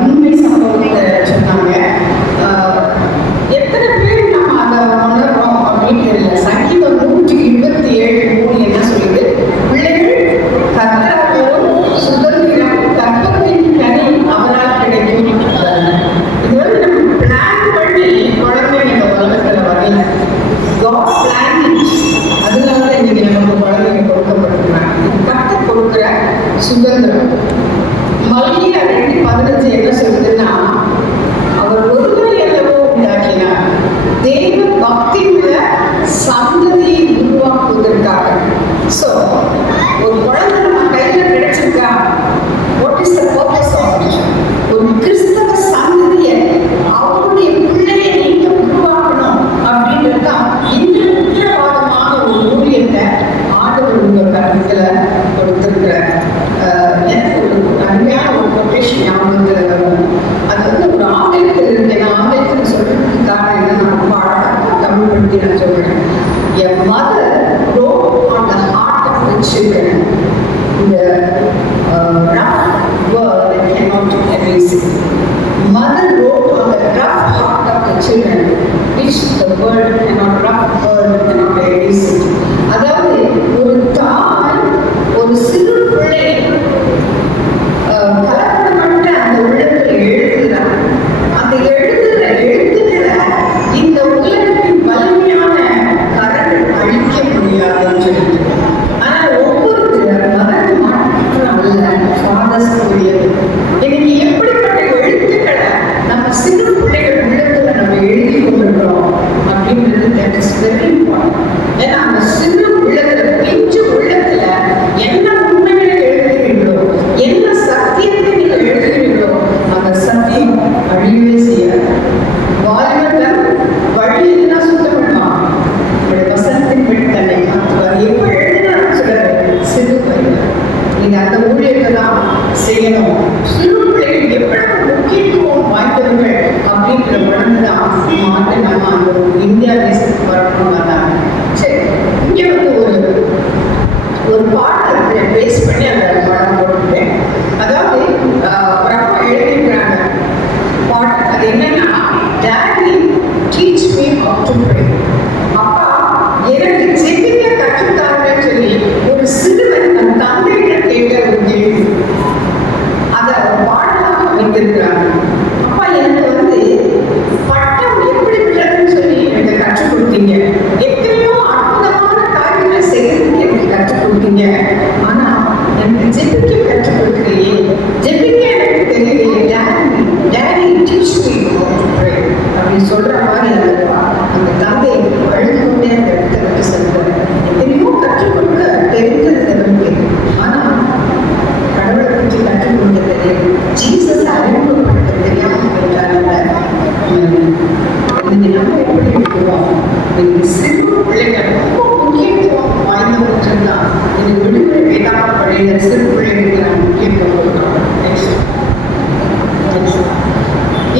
உண்மை சம்பவத்தை சொன்னாங்க. எத்தனை பேர் நம்ம அதை உணர்றோம் அப்படின்னு தெரியல. சங்கீதம் 127:3 என்ன சொல்லுது? பிள்ளைகள் கர்த்தராலும் சுதந்திரம் கற்பத்தின் கனி அவரால் கிடைக்கும். இது வந்து நம்ம பிளான் பண்ணி குழந்தை இந்த உலகத்தில் வரல. God planning. அதனால இன்னைக்கு நமக்கு குழந்தைங்க கொடுக்கப்பட்டிருக்கிறாங்க. இது கர்த்தர் கொடுக்குற சுதந்திரம். மல்கியா 2:15 என்ன சொல்லுதுன்னா, அவர் ஒருவரை அல்லவோ உண்டாக்கினார், தேவ பக்தி உள்ள சந்ததியை உருவாக்குவதற்காக. ஸோ ஒரு குழந்தை நம்ம கையில் கிடைச்சிருக்கா, what is the purpose of it? ஒரு கிறிஸ்தவ சந்ததியை அவருடைய பிள்ளையை நீங்க உருவாக்கணும் அப்படின்றதா இந்த உத்தரவாதமான ஒரு ஊழியத்தை ஆண்டவர் உங்க கருத்துல கொடுத்திருக்கிறார். எனக்கு ஒரு அருமையான ஒரு கொட்டேஷன் ஞாபகத்தில் வரும். அது வந்து ஒரு ஆங்கிலத்தில் இருக்கு. நான் ஆங்கிலத்தில் சொல்றதுக்கு காரணம் என்ன, நான் ரொம்ப அழகாக தமிழ் படுத்தி நான் சொல்றேன். A mother wrote on the heart of the children the rough word that cannot erase it. Mother wrote on the rough heart of the children which the word cannot, rough word cannot erase it. அதாவது ஒரு தாய் ஒரு சிறு பிள்ளை கலப்படமற்ற அந்த உள்ளத்தில் எழுதுகிறார். அந்த எழுதுகிற எழுத்துக்களை இந்த உலகத்தின் வலிமையான கரங்கள் அழிக்க முடியாதுன்னு சொல்லிட்டு. ஆனால் ஒவ்வொருத்தர் மகன் மாற்றம் அல்ல, ஃபாதர்ஸ் கூடியது. இன்னைக்கு எப்படிப்பட்ட எழுத்துக்களை நம்ம சிறு பிள்ளைகள் உள்ளத்துல நம்ம எழுதி கொண்டிருக்கிறோம் அப்படின்றது that is very important. ஏன்னா அந்த இருக்கிறது. ஜீசஸ் அறிமுகப்படுத்த தெரியாமல் போயிட்டாங்க. இன்னைக்கு நம்ம எப்படி இருக்கிறோம்? இன்னைக்கு சிறு பிள்ளைகள் ரொம்ப முக்கியத்துவம் வாய்ந்த ஒன்று தான். இது விடுமுறை வேதாம பள்ளியில சிறு பிள்ளைகளுக்கு நம்ம முக்கியத்துவம் கொடுக்கிறோம்.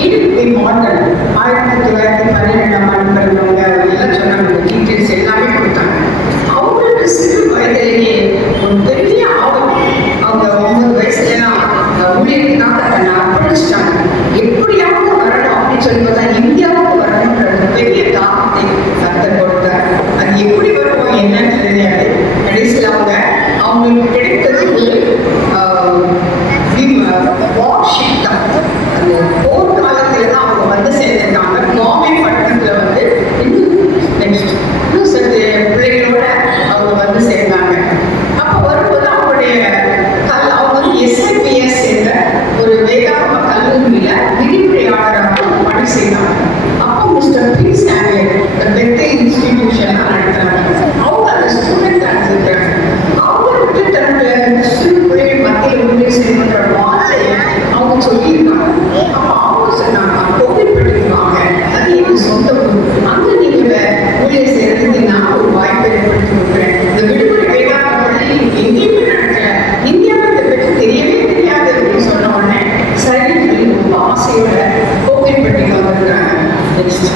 ஈடுபை மாடல் 1912ஆம் ஆண்டு பிறந்தவங்க எல்லாம் சொன்னாங்க, டீச்சர்ஸ் எல்லாமே கொடுத்தாங்க. அவங்களுக்கு சிறு வயதிலேயே ஒரு பெரிய ஆபம். அவங்க 9 வயசுலாம் ஊழியத்துக்காக தன்னை அர்ப்பணிச்சிட்டாங்க. எப்படியாவது வரணும் அப்படின்னு சொல்லி பார்த்தா இந்தியாவுக்கு வரணுன்ற பெரிய தாக்கத்தை கர்த்தர் கொடுத்தார். அது எப்படி வருவோம் என்னன்னு தெரியாது. கடைசியில் அவங்களுக்கு கிடைத்தது வார்ஷிப் தான். அந்த போர்க்காலத்துல தான் அவங்க வந்து சேர்ந்திருக்காங்க. நோமை பட்டணத்துல வந்து இன்னும் சற்று பிள்ளைகளோட அவங்க வந்து சேர்ந்தாங்க. அப்போ வரும்போது அவங்களுடைய அவங்க வந்து SIPS என்ற ஒரு வேதாகம கல்லூரியில விரிவுரையாளராக பணி செய்தாங்க. அப்போ மிஸ்டர் பி சாமியல் பெத்தேல் இன்ஸ்டிடியூஷன் நடத்துறாங்க. அவங்க அந்த ஸ்டூடெண்ட் இருக்காங்க. அவங்க வந்து தன்னுடைய சிறு பிள்ளைகள் மத்தியில் ஊழியம் செய்யணுன்ற வார்த்தையை அவங்க சொல்லியிருக்காங்க. அப்போ அவங்க சொன்னாங்க, கோவில் படிக்குவாங்க, அது எங்கள் சொந்த ஊர், அங்கே நீங்கள் ஊழியம் செய்யறதுக்கு நான் ஒரு வாய்ப்பை ஏற்படுத்தி கொடுக்குறேன். இந்த விடுமுறை வேதாகம பள்ளி எங்கேயுமே நடக்கல, இந்தியாவை இதை பற்றி தெரியவே தெரியாது அப்படின்னு சொன்ன உடனே சரின்னு சொல்லி ரொம்ப ஆசையோட கோவில் பட்டிக்கு வந்திருக்காங்க. நெக்ஸ்ட்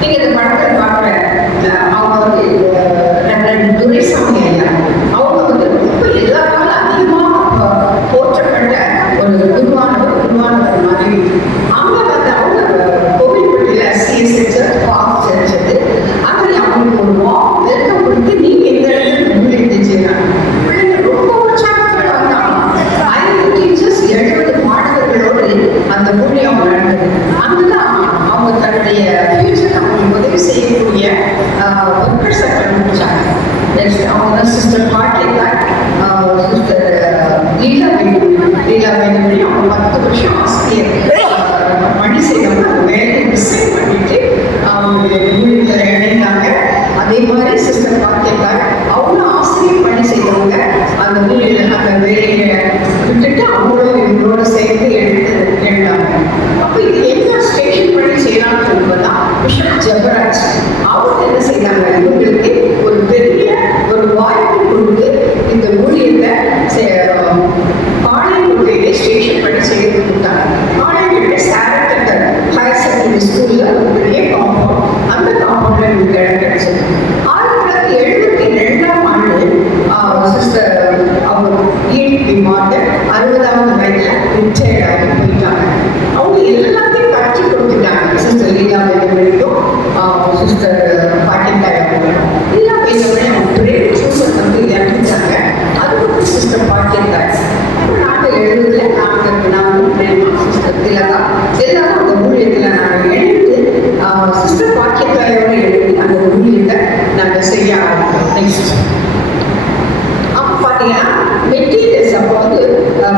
நீங்க இந்த படத்தை பார்க்குற அவங்க வந்து ரெவரண்ட் துரைசாமி ஐயா, அவங்க வந்து ரொம்ப எல்லாராலும் அதிகமாக போற்றப்பட்ட ஒரு குருவானவர் மாதிரி. அங்கே வந்து அவங்க கோவில்பட்டியில் CSH பார்க் செஞ்சது. அதில் அவங்களுக்கு ஒரு வெல்கம் கொடுத்து நீங்க எந்த இடத்துல ஊழியத்தை செய்யறாங்க. பிள்ளைங்க ரொம்ப உற்சாகத்தோட வந்தாங்க. 5 டீச்சர்ஸ் 70 மாணவர்களோடு அந்த ஊழியம் நடந்தது. அங்கதான் அவங்க தன்னுடைய ஃபியூச்சர் அவங்களுக்கு உதவி செய்யக்கூடிய ஒர்க்கர்ஸை கண்டுபிடிச்சாங்க. அவங்க தான் சிஸ்டர் பாட்டியத்தார், சிஸ்டர் லீலா வேணுமணி. அவங்க 10 வருஷம் ஆசிரியர் பணி செய்யணும். அந்த வேலையை டிசைன் பண்ணிட்டு அவங்க ஊழியத்தில் இணைந்தாங்க. அதே மாதிரி சிஸ்டர் பாட்டியத்தார் அவங்க ஆசிரியர் பணி செய்தவங்க. அந்த ஊழியர் அந்த வேலையை விட்டுட்டு அவங்களும் இவங்களோட சேர்ந்து எழுந்தாங்க. அப்போ இது என்ன ஸ்டேஷன் பணி செய்யலாம்னு சொல்லுவதுதான் பிஷப் ஜெபராஜ். அவங்க என்ன செய்தாங்க, இவங்களுக்கு ஒரு பெரிய ஒரு வாய்ப்பு கொடுத்து இந்த ஊழியத்தை பாளையங்கோட்டையிலே ஸ்டேஷன் பணி செய்ய கொடுத்தாங்க. பாளையங்கோட்டை சாரட்டர் ஹையர் செகண்டரி ஸ்கூல்ல ஒரு பெரிய காம்பவுண்ட், அந்த காம்பவுண்ட்ல இவங்களுக்கு இடம் கிடைச்சது. 1972ஆம் ஆண்டு சிஸ்டர் அவங்க ஈடுபி மாதம் 60வது வயதுல ரிட்டையர்ட் ஆகி போயிட்டாங்க. அவங்க எல்லாத்தையும் கட்சி கொடுத்துட்டாங்க. சிஸ்டர் லீலா வேணுமணிக்கும் சிஸ்டர் பாட்டித்தாய் லீலா வேணுமணி அவங்க பிரேக் சூப்பர் வந்து இறங்கிட்டாங்க. அதுக்கு சிஸ்டர் பாட்டித்தாய் 1970 நாங்கள் பிரேமா சிஸ்டர் திலகா எல்லாரும் அந்த ஊழியத்தில் நாங்கள் எழுந்து சிஸ்டர் பாட்டித்தாயோட எழுதி அந்த ஊழியத்தை நாங்கள் செய்ய ஆரம்பித்தோம். நெக்ஸ்ட் அப்போ பார்த்தீங்கன்னா மெட்டீரியல்ஸ் அப்போ வந்து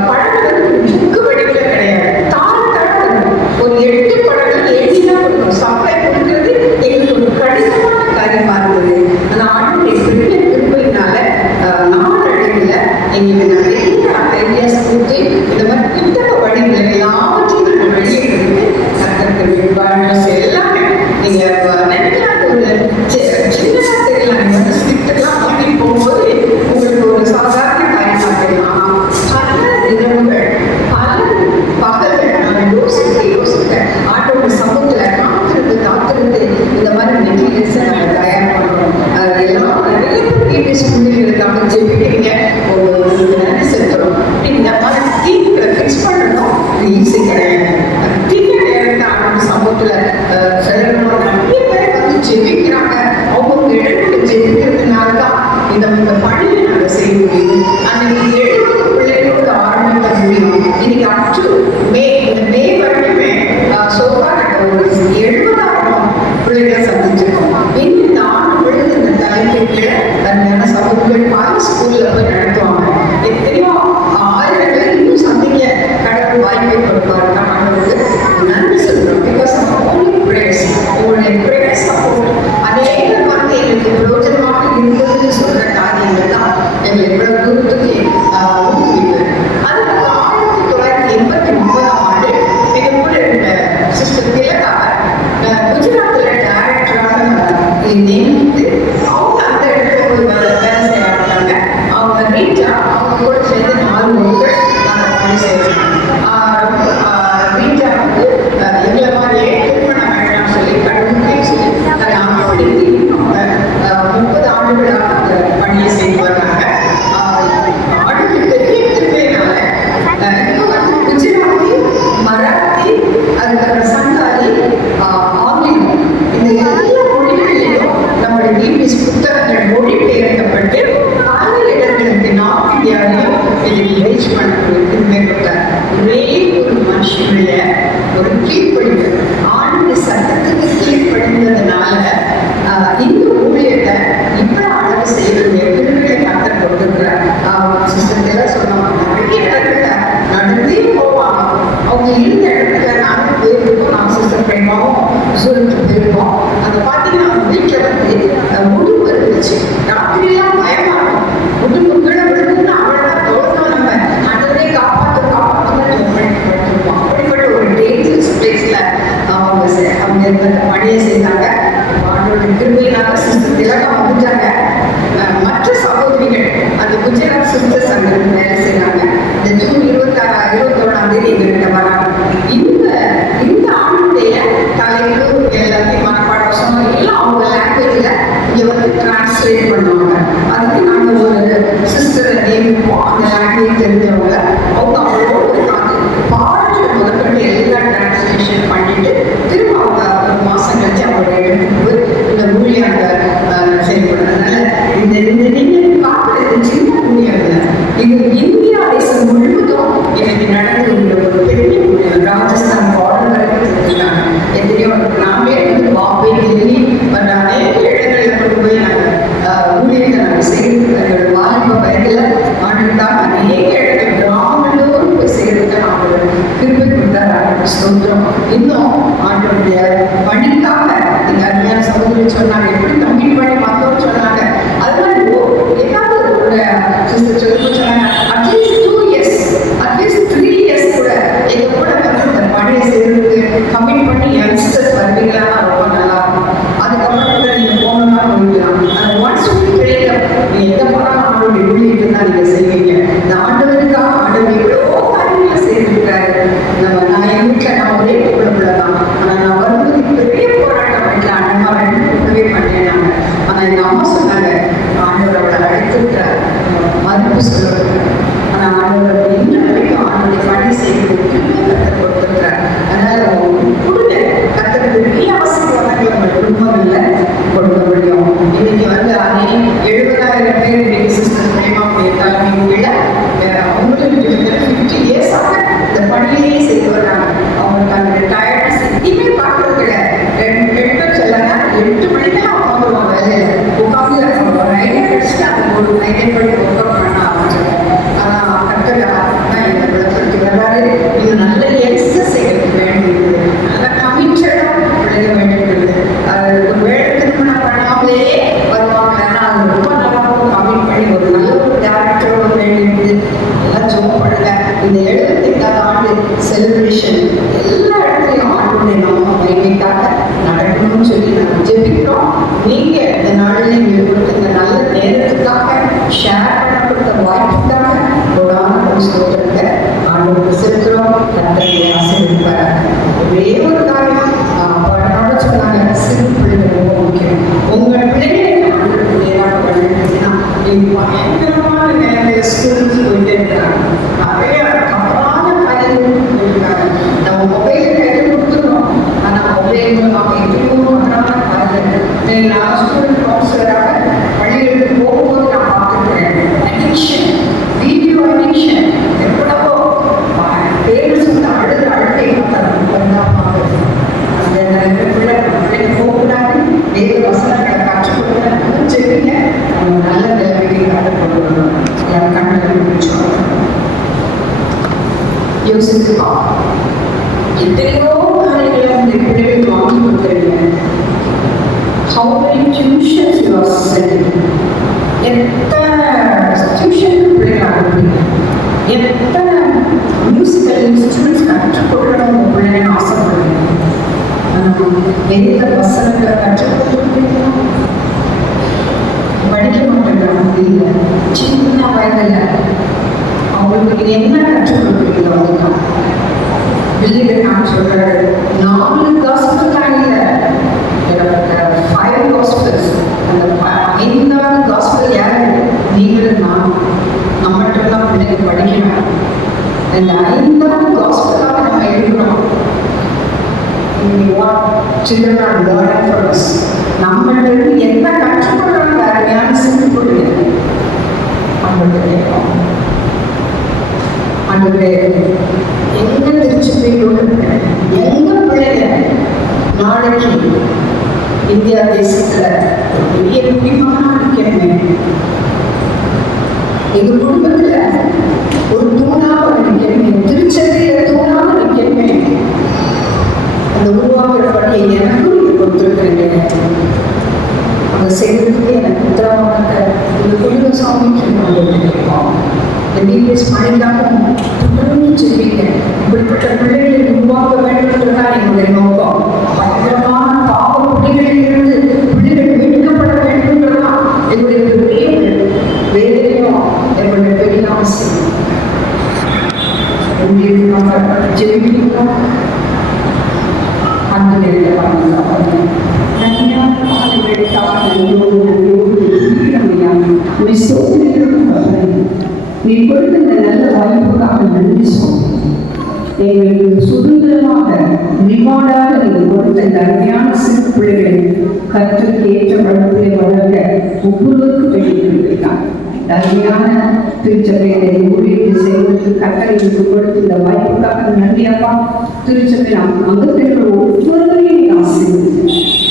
படங்கள் புக்கு வடிவில் கிடையாது, ஒரு 8 படங்கள் எழுதிதான் கொடுக்கணும். சப்ளை கொடுக்கிறது எங்களுக்கு ஒரு கடினமான காரியமா இருந்தது. அந்த ஆண்டு பெரிய விரும்பினால நாளடைவில் எங்களுக்கு நிறைய ஐடியாஸ் கொடுத்து இந்த மாதிரி புத்தக வடிவில் எல்லாவற்றையும் நாங்கள் வெளியிட்டு கற்றுக்கிறது எல்லாமே நீங்கள் நினைக்கிறாங்க. ஒரு சின்னதாக தெரியலாம், நீங்கள் வந்து ஸ்கிரிப்டெல்லாம் வாங்கி போகும்போது உங்களுக்கு ஒரு சாதாரண காரியமாக தெரியலாம். பல இரவுகள் பல பகல்கள் நாங்கள் யோசிக்க ஆட்டோட சமூகத்தில் காத்திருந்து இந்த மாதிரி மெட்டீரியல்ஸை நாங்கள் தயார் பண்ணுறோம். எல்லாம் நிறைய ப்ரீவியஸ் ஸ்கூல்களுக்காக ஜெபிக்கிறீங்க, நன்றி செலுத்துறோம். இந்த மாதிரி தீங்களை ஃபிக்ஸ் பண்ணணும், இது ஈஸி கிடையாது. தீங்க நேரத்தை ஆட்டோட சமூகத்தில் செல்லணும். நிறைய பேர் வந்து ஜெபிக்கிறாங்க. அவங்க இடத்துல ஜெபிக்கிறதுனால தான் இந்த பணியை நாங்கள் செய்ய முடியும். அந்த 70 பிள்ளைகளோட ஆரம்பித்த முடியும். இன்னைக்கு அப் டு மே வரைக்குமே சோஃபா நாங்கள் ஒரு 70,000 பிள்ளைகளை சந்திச்சிருக்கோம். இன்னும் 4 பிள்ளைகள் இந்த தலைமைக்கு தன்மையான சமூகங்கள் பல ஸ்கூல்ல போய் நடத்துவாங்க. எத்தனையோ ஆயிரங்கள் இன்னும் சந்திக்க கடவுள் வாய்ப்பை கொடுப்பாரு. நாங்கள் நன்றி சொல்றோம். பிகாஸ் ஓன்லி பிரேயர்ஸ், உங்களுடைய பிரேயர் சப்போர்ட் அநேக வந்து எங்களுக்கு பிரயோஜனமாக இருந்ததுன்னு சொல்ற காரியங்கள் தான் எங்களை இவ்வளவு தூரத்துக்கு ஊக்குவிப்பு. அதுக்கு பிரீச் பண்ணுறதுக்கு மேற்பட்டார். ஒரே ஒரு மனுஷனுடைய ஒரு கீழ்ப்படிவு, ஆண்டு சட்டத்துக்கு கீழ்ப்படிந்ததுனால இந்த ஊழியத்தை இவ்வளவு அழகு செய்யக்கூடிய பிள்ளைகளை கத்தர் கொடுத்துருக்கிறார். சிஸ்டத்தில் சொன்னாங்க, நிறைய இடத்துல நடந்தே போவாங்க. அவங்க இருந்த இடத்துல நாங்கள் போயிருக்கோம். நான் சிஸ்டர் பிரேமாவும் சொல்லிட்டு போயிருக்கோம். அதை பார்த்தீங்கன்னா அவங்க வீட்டில் வந்து முடிவு இருந்துச்சு. ராத்திரியெல்லாம் பயமா இருக்கும். முடிவு கீழே விழுந்துன்னா அவ்வளோதான் தோற்றம். நம்ம அதுவரே காப்பாற்றுவோம் படுத்திருப்போம். அப்படிப்பட்ட ஒரு டேஞ்சரஸ் பிளேஸில் அவங்க இந்த பணியை செய்தாங்க. அவங்களோட திரும்பினால சிஸ்டர் திலகம் வந்துட்டாங்க. மற்ற சகோதரிகள் அந்த குஜராத் சிஸ்டர்ஸ் அங்கே வேலை செய்கிறாங்க. இந்த ஜூன் 21ஆம் தேதி எங்ககிட்ட வராங்க. இந்த ஆண்டுடைய தலைப்பு எல்லாத்தையும் மனப்பாடம் எல்லாம் அவங்க லாங்குவேஜில் இங்கே வந்து டிரான்ஸ்லேட் பண்ணுவாங்க. அதுக்கு நாங்கள் ஒரு சிஸ்டரை நியமிப்போம். அந்த லாங்குவேஜ் தெரிஞ்சவங்க அவங்க அவங்களோட பாடல் முதற்கொண்டு எல்லாம் டிரான்ஸ்லேஷன் பண்ணிட்டு திரும்ப அவங்க ஒரு மாதம் கழிச்சு அவங்களோட இடத்துக்கு போய் இந்த ஊழியாங்க செயல்படுறதுனால இந்த நீங்கள் பார்க்குறது சின்ன ஊழியம் இல்லை. இது இந்தியா தேசம் முழுவதும் எனக்கு நடந்து ஒரு பெரிய ஊழியம். ராஜஸ்தான் பார்டர் வரைக்கும் செஞ்சுட்டாங்க. எத்தனையோ நாமே வந்து பாம்பே, டெல்லி மற்ற அநேக இடங்களில் கொண்டு போய் நாங்கள் ஊழியத்தை நாங்கள் செய்து எங்களோட வாலிப வயதில் ஆண்டுதான் அநேக இடங்கள் கிராமங்களோடு போய் செய்யறதுக்கு அவங்களோட திருப்பி கொடுத்தாரு. ஸ்தோத்திரம். இன்னும் ஆண்டோடைய பணிக்காக இந்த அருமையான சகோதரி சொன்னாங்க, எப்படி கம்ப்ளீட் பண்ணி பார்த்தோம்னு சொன்னாங்க. அதனால ஏதாவது ஒரு சிஸ்டர் சொன்னாங்க, அட்லீஸ்ட் 2 years, அட்லீஸ்ட் 3 years கூட எங்க கூட வந்து இந்த பணியை செய்யறதுக்கு கம்மிட் பண்ணி யங்ஸ்டர்ஸ் வருவீங்களான்னா ரொம்ப நல்லா இருக்கும். அதுக்கப்புறம் கூட நீங்க போகணும்னா போயிடலாம். ஆனால் ஒன்ஸ் நீ எந்த போனாலும் ஆண்டோட ஊழியத்தை தான் நீங்க செய்வீங்க. இந்த ஆண்டவருக்காக ஆண்டவர் எவ்வளோ காரியங்களை செய்திருக்கிறாரு. நான் என் வீட்டில் நான் ஒரே பொருளை தான். ஆனால் நான் வரும்போது பெரிய போராட்டம் வீட்டில் அண்ணமா 2 பொருளவே பண்ணினாங்க. ஆனால் எங்கள் அம்மா சொன்னாங்க, ஆண்டவர் அவளை அழைத்திருக்கிறார், மதிப்பு சொல்லுவாங்க. ஆனால் ஆண்டவர் இன்னும் வரைக்கும் ஆண்டோடைய பணி செய்வதற்கு கத்தர் கொடுத்திருக்கிறார். அதனால கொடுங்க, கத்தர் பெரிய ஆசீர்வாதங்களை நம்ம குடும்பங்களில் கொடுக்க முடியும். இன்னைக்கு வந்து 70,000 பேர் இன்னைக்கு சிஸ்டர் பிரேமாவுடைய தலைமையில் அவங்களுக்கு 50 years இந்த பணியிலேயே செய்து வர்றாங்க. அவங்களுக்கு டயர்ட்னஸ் எங்கேயுமே பார்க்கறது கிடையாது. 2 பேர் சொல்லாங்க, 8 மணிக்கு அவங்க வந்துடுவாங்க வேலையில் உட்காந்து ரைடர் அடிச்சுட்டு அவங்க ஒரு 9 மணி ஒர்க் அவுட் பண்ண ஆரம்பிச்சிருக்கோம். ஆனால் கட்டளை தான் இந்த விளக்கத்துக்கு வர்றாரு. இது நல்ல எக்ஸசைஸ் எங்களுக்கு வேண்டியது, நல்ல கமிட்டடாக விளைய வேண்டியது. அது ஒரு வேலை திருமணம் பண்ணாமலே வருவாங்க. ஆனால் அது ரொம்ப நல்லா கமிட் பண்ணி ஒரு நல்ல ஒரு டேரக்டரோட வேண்டியது எல்லாம் ஜோம் பண்ணல. இந்த 75ஆவது ஆண்டு செலிப்ரேஷன் எல்லா இடத்துலையும் ஆண்டுடைய நாம வைக்காக நடக்கணும்னு சொல்லி நாங்கள் ஜெபிக்கிறோம். நீங்க இந்த நாளில் நீங்கள் கொடுத்த இந்த நல்ல நேரத்துக்காக, ஷேர் பண்ண கொடுத்த வாய்ப்புக்காக ஒரு ஸ்தோத்திரத்தை ஆண்டவருக்கு செலுத்துகிறோம். கர்த்தரை ஆசீர்வதிப்பாராக. ஒரே ஒரு காரியம் பாடனோட சொன்னாங்க, சிறு பிள்ளைகள் ரொம்ப முக்கியம். உங்கள் பிள்ளைகளை ஆண்டவருக்கு நேராக பண்ணிட்டீங்கன்னா நீங்கள் பயங்கரமான நேரத்தில் ஸ்கூலுக்கு போயிட்டே இருக்கிறாங்க. நிறைய தவறான காரியங்களுக்கு போயிருக்காங்க. நம்ம மொபைலை கையில் கொடுத்துருக்கோம். ஆனால் மொபைல் மூலமாக எவ்வளோ தவறான காரியங்கள். நான் ஸ்டூடெண்ட் கவுன்சிலராக பள்ளிகளுக்கு போகும்போது நான் பார்த்துருக்கிறேன். அடிக்ஷன், வீடியோ அடிக்ஷன் எவ்வளவோ பேரண்ட்ஸ் வந்து அழுகை பார்க்குறது. அந்த பிள்ளைங்க போகக்கூடாது, வேறு வசனங்களை கற்றுக் கொடுக்கணும். சரிங்க, நம்ம நல்ல நிலைமைக்கு கற்றுக் கொடுக்கணும். என் கண்ணில் முடிச்சோம். யோசிச்சுப்பா, எத்தனையோ காரியங்களை அந்த பிள்ளைகள் வாங்கி கொடுக்குறீங்க. How many tuitions you are sending? எத்தனை டியூஷனுக்கு பிள்ளைகள் அனுப்புறீங்க? எத்தனை மியூசிக்கல் இன்ஸ்ட்ருமெண்ட்ஸ் கற்றுக் கொடுக்கணும் உங்கள் பிள்ளைங்க ஆசைப்படுறீங்க? வேத வசனங்களை கற்றுக் கொடுக்குறீங்க. படிக்க மாட்டேங்கிறாங்க. இல்லை, சின்ன வயதில் அவங்களுக்கு என்ன கற்றுக் கொடுக்குறீங்க? அவங்களுக்கு வெளியில் நான் சொல்கிறாரு, 4 gospel தான் இல்லை, 5 gospels. அந்த 5வது gospel யாரு? நீங்களும் நான். நம்மகிட்டதான் பிள்ளைங்க படிக்கணும். அந்த 5வது gospel-ஆக நம்ம எடுக்கணும். What children are learning from us. நம்மகிட்ட என்ன கற்றுக்கொள்ளணும்? வேற யாரும் சிந்து கொடுங்க. அவங்கள்ட்ட கேட்போம். ஆண்டவரே, எங்க திருச்சபையோட எங்க பிள்ளைங்க நாளைக்கு இந்தியா தேசத்துல ஒரு பெரிய குடிமகனா இருக்கணுமே, எங்க குடும்பத்துல ஒரு தூணாக நிற்கணுமே, திருச்சபையில தூணாக நிற்கணுமே, அந்த உருவாக்குற பணியை எனக்கும் நீங்க கொடுத்துருக்கீங்க. அதை செய்யறதுக்கு எனக்கு உத்தரவாக இந்த குடும்ப சாமிக்கு கேட்போம். இந்த டிபிஎஸ் பணிக்காகவும் தொடர்ந்து சொல்வீங்க. இப்படிப்பட்ட பிள்ளைகளை உருவாக்க வேண்டும்ன்றதுதான் எங்களுடைய நோக்கம். பயங்கரமான பாவ குடிகளிலிருந்து பிள்ளைகள் மீட்கப்பட வேண்டும்ன்றதுதான் எங்களுடைய பெரிய வேலையும் எங்களுடைய பெரிய ஆசை. ஜெயிக்கணும் அந்த நேரத்தில் பண்ணுங்க. நீ கொடுத்த இந்த நல்ல வாய்ப்புக்காக நன்றி சொல்றேன். எங்களுக்கு சுதந்திரமாக ரிவார்டாக நீங்கள் கொடுத்த இந்த அருமையான சிறு பிள்ளைகளை கற்றுக்கு ஏற்ற வளர்ப்பிலே வளர்க்க ஒவ்வொருவருக்கும் வெளியிட்டிருக்கிறார். அருமையான திருச்சபையை ஊழியர்கள் செய்வதற்கு கட்டளைகளுக்கு கொடுத்து இந்த வாய்ப்புக்காக நன்றி அப்பா. திருச்சபை நாம் அங்கத்திற்கு ஒவ்வொருவரையும் ஆசீர்வதிங்க.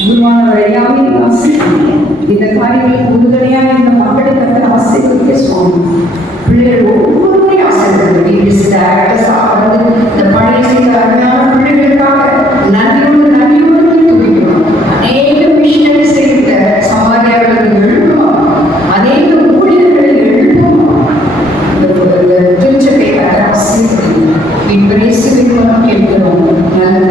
குருவான வழியாவே ஆசீர்வதிங்க. இந்த காரியங்களுக்கு உறுதுணையாக இந்த மக்களுக்கு ஆசீர்வதிக்க சுவாமி. பிள்ளைகள் ஒவ்வொருவரையும் ஆசீர்வதிங்க. இந்த பணியை செய்த அருமையான பிள்ளைகளுக்காக நன்றியோடு துதிக்கிறோம். அநேக மிஷனரி செய்த சமாரியாளர்கள் எழுப்புவோம், அநேக ஊழியர்களை எழுப்புவோம். இந்த திருச்சபை ஆசீர்வதிங்க. இப்படி கேட்கிறோம். நல்ல